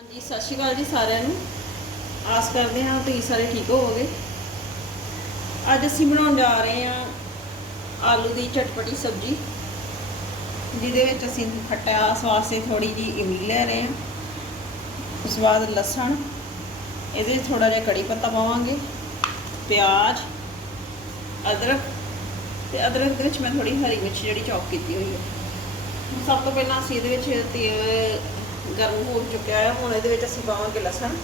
ਹਾਂਜੀ, ਸਤਿ ਸ਼੍ਰੀ ਅਕਾਲ ਜੀ ਸਾਰਿਆਂ ਨੂੰ। ਆਸ ਕਰਦੇ ਹਾਂ ਤੁਸੀਂ ਸਾਰੇ ਠੀਕ ਹੋਵੋਗੇ। ਅੱਜ ਅਸੀਂ ਬਣਾਉਣ ਜਾ ਰਹੇ ਹਾਂ ਆਲੂ ਦੀ ਚਟਪਟੀ ਸਬਜ਼ੀ, ਜਿਹਦੇ ਵਿੱਚ ਅਸੀਂ ਖਟਾਸ ਵਾਸਤੇ ਥੋੜੀ ਜੀ ਇਮਲੀ ਲੈ ਰਹੇ ਹਾਂ, ਉਸ ਤੋਂ ਬਾਅਦ ਲਸਣ, ਇਹਦੇ ਵਿੱਚ ਥੋੜਾ ਜਿਹਾ ਕੜੀ ਪੱਤਾ ਪਾਵਾਂਗੇ, ਪਿਆਜ਼, ਅਦਰਕ, ਤੇ ਅਦਰਕ ਦੇ ਵਿੱਚ ਮੈਂ ਥੋੜੀ ਹਰੀ ਮਿਰਚ ਜਿਹੜੀ ਚੌਪ ਕੀਤੀ ਹੋਈ ਹੈ। ਸਭ ਤੋਂ ਪਹਿਲਾਂ ਅਸੀਂ ਇਹਦੇ ਵਿੱਚ ਤੇਲ ਗਰਮ ਹੋ ਚੁੱਕਿਆ ਹੈ। ਹੁਣ ਇਹਦੇ ਵਿੱਚ ਅਸੀਂ ਪਾਵਾਂਗੇ ਲਸਣ।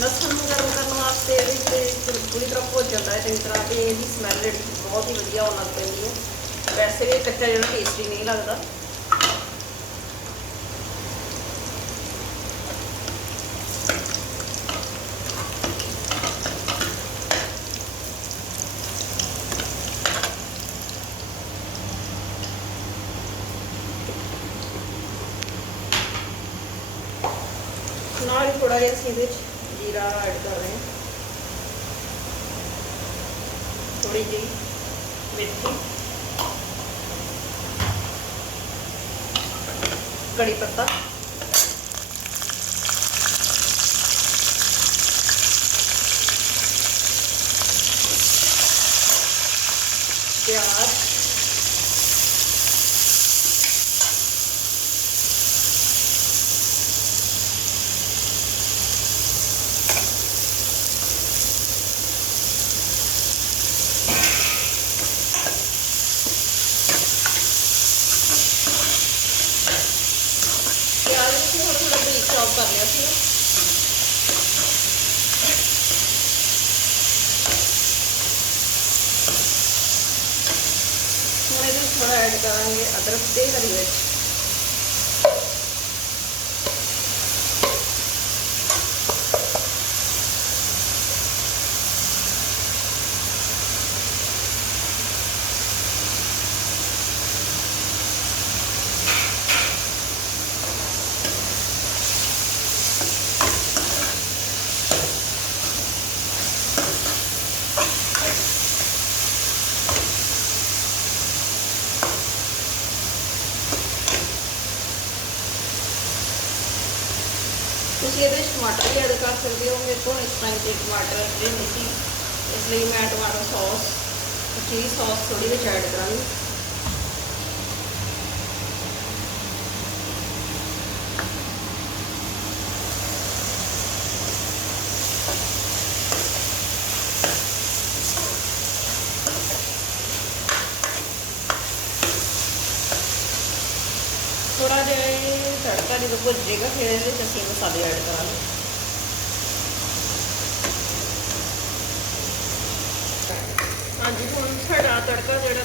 ਲਸਣ ਨੂੰ ਗਰਮ ਕਰਨ ਵਾਸਤੇ ਇਹਦੇ ਵਿੱਚ ਪੂਰੀ ਤਰ੍ਹਾਂ ਭੁੱਜ ਜਾਂਦਾ ਹੈ। ਚੰਗੀ ਤਰ੍ਹਾਂ ਤੇ ਇਹਦੀ ਸਮੈਲ ਜਿਹੜੀ ਬਹੁਤ ਹੀ ਵਧੀਆ ਆਉਣ ਲੱਗ ਪੈਂਦੀ ਹੈ। ਵੈਸੇ ਵੀ ਕੱਚਾ ਜਿਹੜਾ ਟੇਸਟੀ ਨਹੀਂ ਲੱਗਦਾ। ਨਾਲ ਹੀ ਥੋੜਾ ਜਿਹਾ ਅਸੀਂ ਇਹਦੇ ਵਿੱਚ ਜੀਰਾ ਐਡ ਕਰ ਰਹੇ ਹਾਂ ਥੋੜੀ ਜਿਹੀ ਮੇਥੀ ਕੜੀ ਪੱਤਾ ਪਿਆਜ਼ ਪਿਆਜ਼ ਨੂੰ ਥੋੜਾ ਥੋੜਾ ਬਰੀਕ ਚੌਪ ਕਰ ਲਿਆ ਸੀ ਹੁਣ ਇਹਦੇ ਵਿੱਚ ਥੋੜਾ ਐਡ ਕਰਾਂਗੇ ਅਦਰਕ ਤੇ ਹਰੀ ਮਿਰਚ। ਤੁਸੀਂ ਇਹਦੇ ਵਿੱਚ ਟਮਾਟਰ ਵੀ ਐਡ ਕਰ ਸਕਦੇ ਹੋ। ਮੇਰੇ ਕੋਲ ਇਸ ਟਾਈਮ ਤੇ ਟਮਾਟਰ ਜਿਹੜੇ ਨਹੀਂ ਸੀ ਇਸ ਲਈ ਮੈਂ ਟਮਾਟਰ ਸੌਸ ਚਿਲੀ ਸੌਸ ਥੋੜੀ ਵਿੱਚ ਐਡ ਕਰਾਂਗੀ। ਥੋੜਾ ਜਿਹਾ ਇਹ ਤੜਕਾ ਜਦੋਂ ਭੁੱਜ ਜਾਏਗਾ ਫਿਰ ਇਹਦੇ ਵਿੱਚ ਅਸੀਂ ਮਸਾਲੇ ਐਡ ਕਰਾਂਗੇ। ਹਾਂਜੀ, ਹੁਣ ਸਾਡਾ ਤੜਕਾ ਜਿਹੜਾ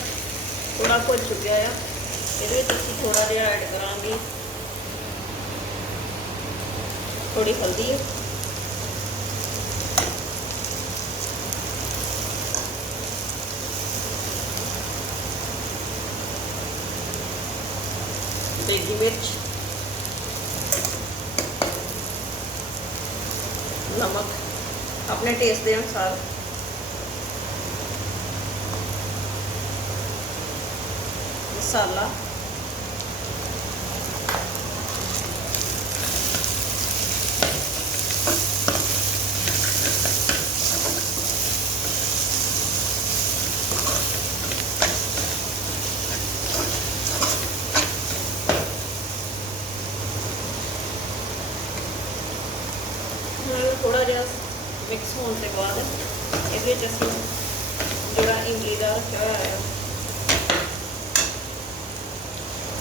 ਥੋੜਾ ਭੁੱਜ ਚੁੱਕਿਆ ਆ। ਇਹਦੇ ਵਿੱਚ ਅਸੀਂ ਥੋੜਾ ਜਿਹਾ ਐਡ ਕਰਾਂਗੇ। ਥੋੜੀ ਹਲਦੀ ਦੇਗੀ ਮਿਰਚ ਨਮਕ ਆਪਣੇ ਟੇਸਟ ਦੇ ਅਨੁਸਾਰ ਮਸਾਲਾ ਥੋੜਾ ਜਿਹਾ ਮਿਕਸ ਹੋਣ ਤੋਂ ਬਾਅਦ ਇਹਦੇ ਵਿੱਚ ਅਸੀਂ ਜਿਹੜਾ ਇਮਲੀ ਦਾ ਰੱਖਿਆ ਹੋਇਆ ਹੈ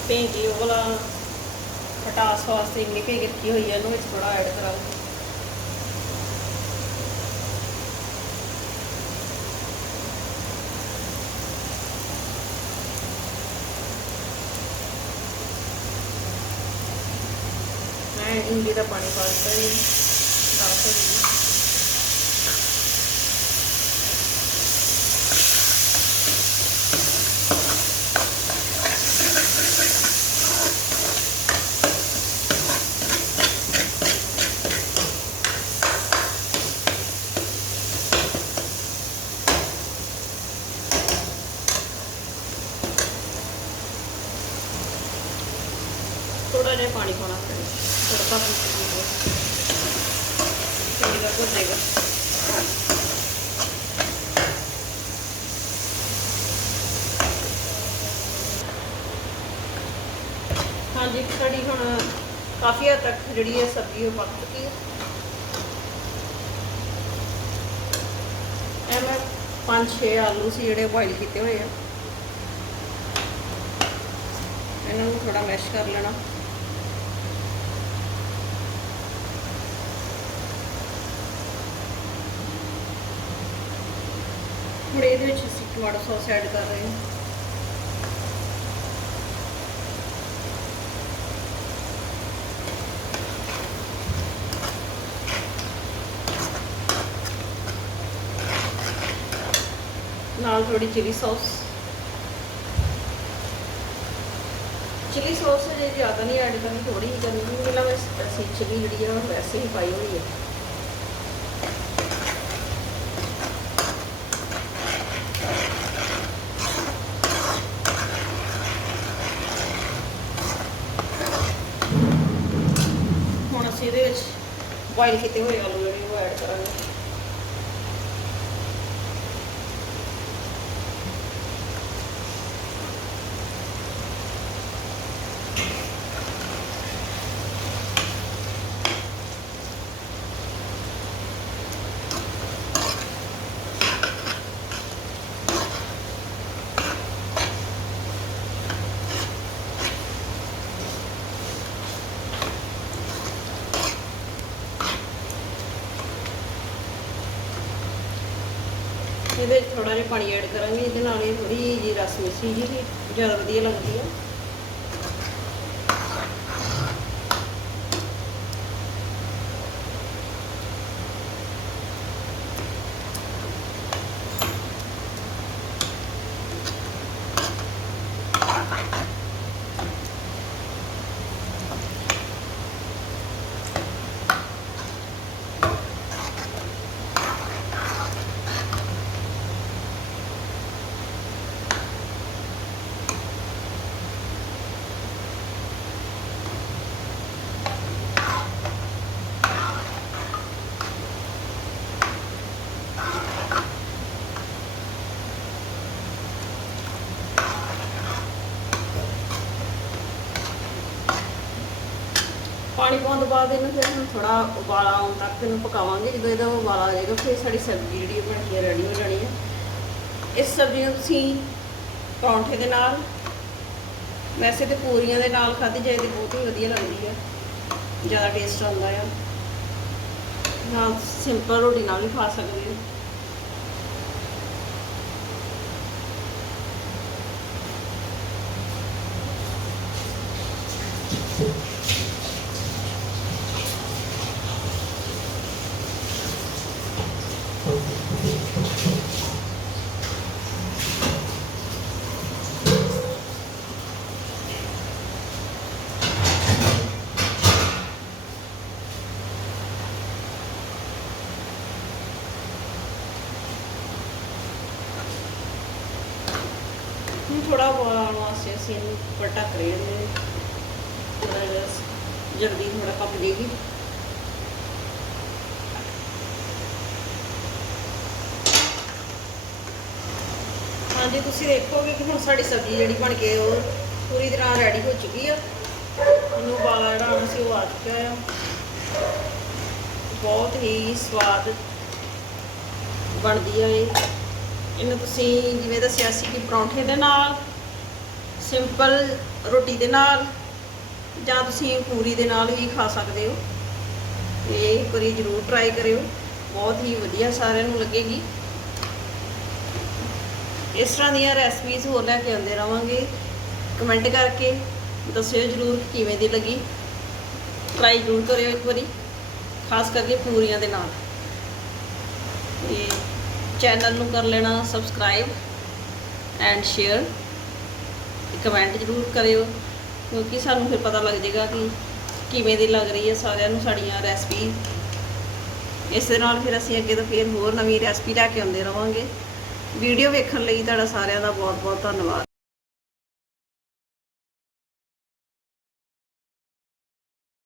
ਭੇਜੀ ਉਹ ਵਾਲਾ ਖਟਾਸ ਵਾਸਤੇ ਇਮਲੀ ਭੇਜ ਰੱਖੀ ਹੋਈ ਹੈ ਇਹਨੂੰ ਵਿੱਚ ਥੋੜਾ ਐਡ ਕਰਾਂਗੇ ਮੈਂ ਇਮਲੀ ਦਾ ਪਾਣੀ ਪਾ ਦਿੱਤਾ ਜੀ। ਥੋੜਾ ਜਿਹਾ ਪਾਣੀ ਪਾਉਣਾ ਪੈਣਾ ਤੜਕਾ ਜਾਏਗਾ ਹਾਂਜੀ, ਸਾਡੀ ਹੁਣ ਕਾਫੀ ਹੱਦ ਤੱਕ ਜਿਹੜੀ ਹੈ ਸਬਜ਼ੀ ਉਹ ਪੱਕ ਚੁੱਕੀ ਹੈ। ਇਹ ਮੈਂ ਪੰਜ ਛੇ ਆਲੂ ਸੀ ਜਿਹੜੇ ਬੋਇਲ ਕੀਤੇ ਹੋਏ ਆ। ਇਹਨਾਂ ਨੂੰ ਥੋੜਾ ਮੈਸ਼ ਕਰ ਲੈਣਾ। ਹੁਣ ਇਹਦੇ ਵਿੱਚ ਅਸੀਂ ਟਮਾਟੋ ਸੌਸ ਐਡ ਕਰ ਰਹੇ ਹਾਂ। ਨਾਲ ਥੋੜੀ ਚਿਲੀ ਸੌਸ ਚਿਲੀ ਸੌਸ ਜੇ ਜ਼ਿਆਦਾ ਨਹੀਂ ਐਡ ਕਰਨੀ ਥੋੜੀ ਹੀ ਕਰਨੀ, ਕਿਉਂਕਿ ਪਹਿਲਾਂ ਮੈਂ ਅਸੀਂ ਚਿਲੀ ਜਿਹੜੀ ਆ ਵੈਸੇ ਹੀ ਪਾਈ ਹੋਈ ਹੈ ਹੁਣ ਅਸੀਂ ਇਹਦੇ ਵਿੱਚ ਬੋਇਲ ਕੀਤੇ ਹੋਏ ਆਲੂ ਜਿਹੜੇ ਉਹ ਐਡ ਇਹਦੇ ਵਿੱਚ ਥੋੜਾ ਜਿਹਾ ਪਾਣੀ ਐਡ ਕਰਾਂਗੇ, ਇਹਦੇ ਨਾਲ ਇਹ ਥੋੜੀ ਜਿਹੀ ਰਸ ਮਿੱਸੀ ਜੀ ਜ਼ਿਆਦਾ ਵਧੀਆ ਲੱਗਦੀ ਹੈ ਪਾਣੀ ਪਾਉਣ ਤੋਂ ਬਾਅਦ ਇਹਨੂੰ ਫਿਰ ਹੁਣ ਥੋੜਾ ਉਬਾਲਾ ਆਉਣ ਤੱਕ ਇਹਨੂੰ ਪਕਾਵਾਂਗੇ। ਜਦੋਂ ਇਹਦਾ ਉਬਾਲਾ ਆ ਜਾਏਗਾ, ਫਿਰ ਸਾਡੀ ਸਬਜ਼ੀ ਜਿਹੜੀ ਉਹ ਬਣ ਕੇ ਰੈਡੀ ਹੋ ਜਾਣੀ ਹੈ ਇਸ ਸਬਜ਼ੀ ਨੂੰ ਤੁਸੀਂ ਪਰੌਂਠੇ ਦੇ ਨਾਲ, ਵੈਸੇ ਤੇ ਪੂਰੀਆਂ ਦੇ ਨਾਲ ਖਾਧੀ ਜਾਏ ਤੇ ਬਹੁਤ ਹੀ ਵਧੀਆ ਲੱਗਦੀ ਹੈ ਜ਼ਿਆਦਾ ਟੇਸਟ ਆਉਂਦਾ ਆ। ਨਾਲ ਸਿੰਪਲ ਰੋਟੀ ਨਾਲ ਵੀ ਖਾ ਸਕਦੇ ਹੋ। ਹੁਣ ਥੋੜਾ ਉਬਾਲਣ ਵਾਸਤੇ ਅਸੀਂ ਇਹਨੂੰ ਉੱਪਰ ਢੱਕ ਰਹੇ ਥੋੜਾ ਜਿਹਾ ਜਲਦੀ ਥੋੜਾ ਪੱਕ ਜੇਗੀ ਹਾਂਜੀ, ਤੁਸੀਂ ਦੇਖੋਗੇ ਕਿ ਹੁਣ ਸਾਡੀ ਸਬਜ਼ੀ ਜਿਹੜੀ ਬਣ ਕੇ ਉਹ ਪੂਰੀ ਤਰ੍ਹਾਂ ਰੈਡੀ ਹੋ ਚੁੱਕੀ ਆ। ਇਹਨੂੰ ਉਬਾਲਾ ਜਿਹੜਾ ਆਉਣਾ ਸੀ ਉਹ ਆ ਚੁੱਕਾ ਆ। ਬਹੁਤ ਹੀ ਸਵਾਦ ਬਣਦੀ ਆ ਇਹ। ਇਹਨੂੰ ਤੁਸੀਂ ਜਿਵੇਂ ਦੱਸਿਆ ਸੀ ਕਿ ਪਰੌਂਠੇ ਦੇ ਨਾਲ ਸਿੰਪਲ ਰੋਟੀ ਦੇ ਨਾਲ, ਜਾਂ ਤੁਸੀਂ ਪੂਰੀ ਦੇ ਨਾਲ ਹੀ ਖਾ ਸਕਦੇ ਹੋ। ਇਹ ਇੱਕ ਵਾਰੀ ਜ਼ਰੂਰ ਟਰਾਈ ਕਰਿਓ। ਬਹੁਤ ਹੀ ਵਧੀਆ ਸਾਰਿਆਂ ਨੂੰ ਲੱਗੇਗੀ। ਇਸ ਤਰ੍ਹਾਂ ਦੀਆਂ ਰੈਸਪੀਜ਼ ਹੋਰ ਲੈ ਕੇ ਆਉਂਦੇ ਰਵਾਂਗੇ। ਕਮੈਂਟ ਕਰਕੇ ਦੱਸਿਓ ਜ਼ਰੂਰ ਕਿਵੇਂ ਦੀ ਲੱਗੀ। ਟਰਾਈ ਜ਼ਰੂਰ ਕਰਿਓ ਇੱਕ ਵਾਰੀ, ਖਾਸ ਕਰਕੇ ਪੂਰੀਆਂ ਦੇ ਨਾਲ। ਚੈਨਲ ਨੂੰ ਕਰ ਲੈਣਾ ਸਬਸਕ੍ਰਾਈਬ ਐਂਡ ਸ਼ੇਅਰ ਕਮੈਂਟ ਜ਼ਰੂਰ ਕਰਿਓ, ਕਿਉਂਕਿ ਸਾਨੂੰ ਫਿਰ ਪਤਾ ਲੱਗ ਜਾਏਗਾ ਕਿ ਕਿਵੇਂ ਦੀ ਲੱਗ ਰਹੀ ਹੈ ਸਾਰਿਆਂ ਨੂੰ ਸਾਡੀਆਂ ਰੈਸਪੀ ਇਸ ਦੇ ਨਾਲ ਫਿਰ ਅਸੀਂ ਅੱਗੇ ਤੋਂ ਫਿਰ ਹੋਰ ਨਵੀਂ ਰੈਸਪੀ ਲੈ ਕੇ ਆਉਂਦੇ ਰਵਾਂਗੇ। ਵੀਡੀਓ ਵੇਖਣ ਲਈ ਤੁਹਾਡਾ ਸਾਰਿਆਂ ਦਾ ਬਹੁਤ ਬਹੁਤ ਧੰਨਵਾਦ।